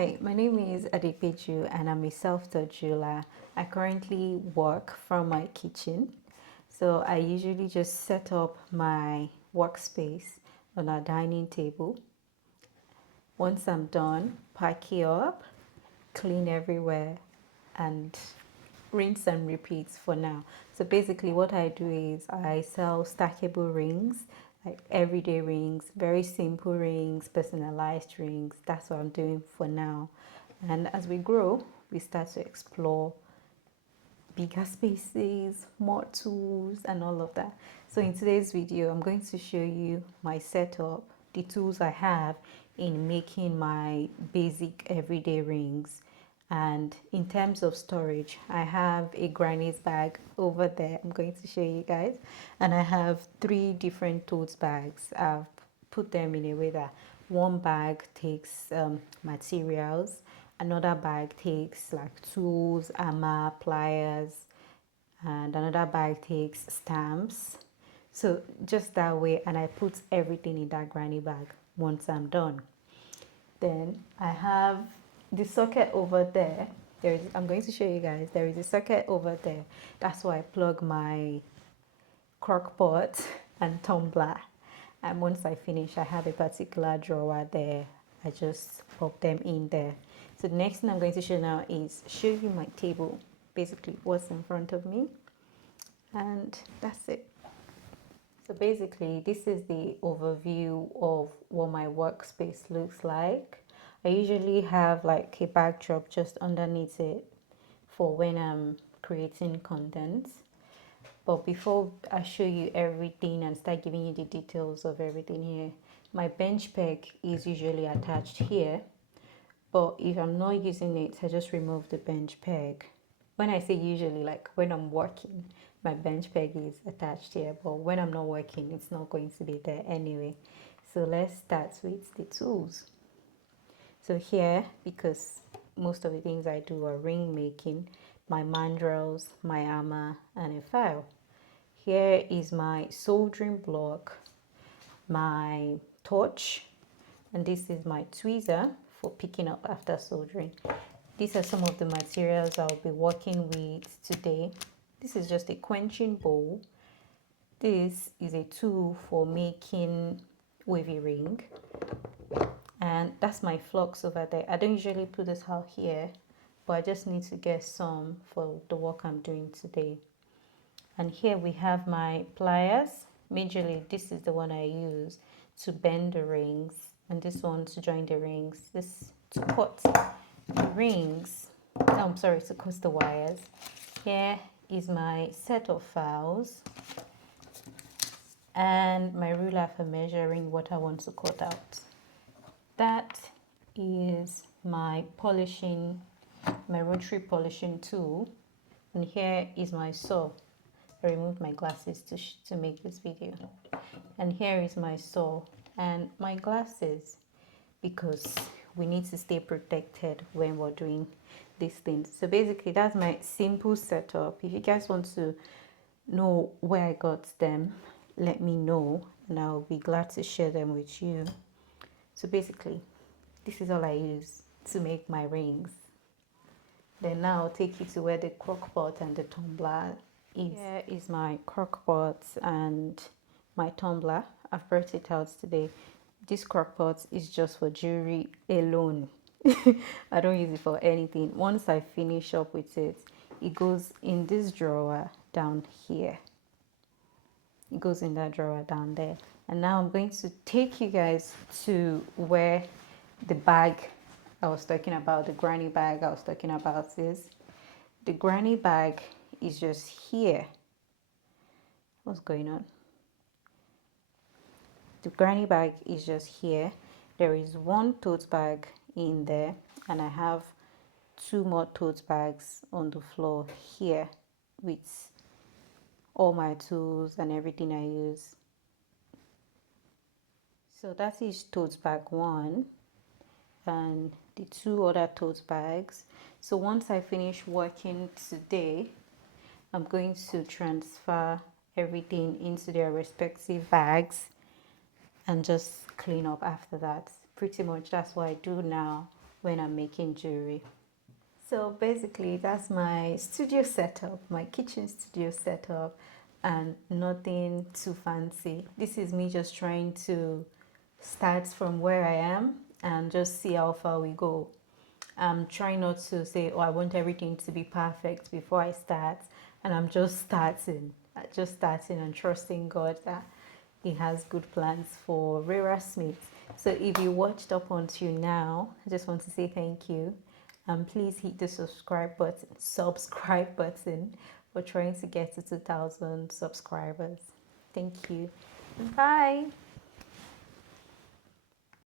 Hi, my name is Adepeju and I'm a self-taught jeweler. I currently work from my kitchen. So I usually just set up my workspace on a dining table. Once I'm done, pack it up, clean everywhere, and rinse and repeat for now. So basically what I do is I sell stackable rings, like everyday rings, very simple rings, personalized rings. That's what I'm doing for now. And as we grow, we start to explore bigger spaces, more tools, and all of that. So in today's video, I'm going to show you my setup, the tools I have in making my basic everyday rings. And in terms of storage, I have a granny's bag over there. I'm going to show you guys. And I have 3 different tote bags. I've put them in a way that one bag takes materials, another bag takes like tools, hammer, pliers, and another bag takes stamps. So just that way, and I put everything in that granny bag once I'm done. Then I have the socket over there. I'm going to show you guys. There is a socket over there. That's why I plug my crock pot and tumbler. And once I finish, I have a particular drawer there. I just pop them in there. So the next thing I'm going to show now is show you my table, basically what's in front of me, and that's it. So basically this is the overview of what my workspace looks like. I usually have like a backdrop just underneath it for when I'm creating content. But before I show you everything and start giving you the details of everything here, my bench peg is usually attached here. But if I'm not using it, I just remove the bench peg. When I say usually, like when I'm working, my bench peg is attached here. But when I'm not working, it's not going to be there anyway. So let's start with the tools. So here, because most of the things I do are ring making, my mandrels, my hammer, and a file. Here is my soldering block, my torch, and this is my tweezer for picking up after soldering. These are some of the materials I'll be working with today. This is just a quenching bowl. This is a tool for making wavy ring. And that's my flux over there. I don't usually put this out here, but I just need to get some for the work I'm doing today. And here we have my pliers. Majorly, this is the one I use to bend the rings, and this one to join the rings. This to cut the rings. Oh, I'm sorry, to cut the wires. Here is my set of files and my ruler for measuring what I want to cut out. That is my polishing, my rotary polishing tool, and here is my saw. I removed my glasses to make this video. And here is my saw and my glasses, because we need to stay protected when we're doing these things. So basically that's my simple setup. If you guys want to know where I got them, let me know and I'll be glad to share them with you. So basically this is all I use to make my rings. Then now I'll take you to where the crock pot and the tumbler is. Here is my crock pot and my tumbler. I've brought it out today. This crock pot is just for jewelry alone. I don't use it for anything. Once I finish up with it, it goes in this drawer down here. It goes in that drawer down there. And now I'm going to take you guys to where the bag I was talking about, the granny bag I was talking about is. The granny bag is just here. What's going on? The granny bag is just here. There is one tote bag in there, and I have 2 more tote bags on the floor here with all my tools and everything I use. So that is tote bag 1 and the 2 other tote bags. So once I finish working today, I'm going to transfer everything into their respective bags and just clean up after that. Pretty much that's what I do now when I'm making jewelry. So basically, that's my studio setup, my kitchen studio setup, and nothing too fancy. This is me just trying to start from where I am and just see how far we go. I'm trying not to say, oh, I want everything to be perfect before I start, and I'm just starting and trusting God that He has good plans for Rera Smith. So if you watched up until now, I just want to say thank you. And please hit the subscribe button. We're trying to get to 2,000 subscribers. Thank you. Bye.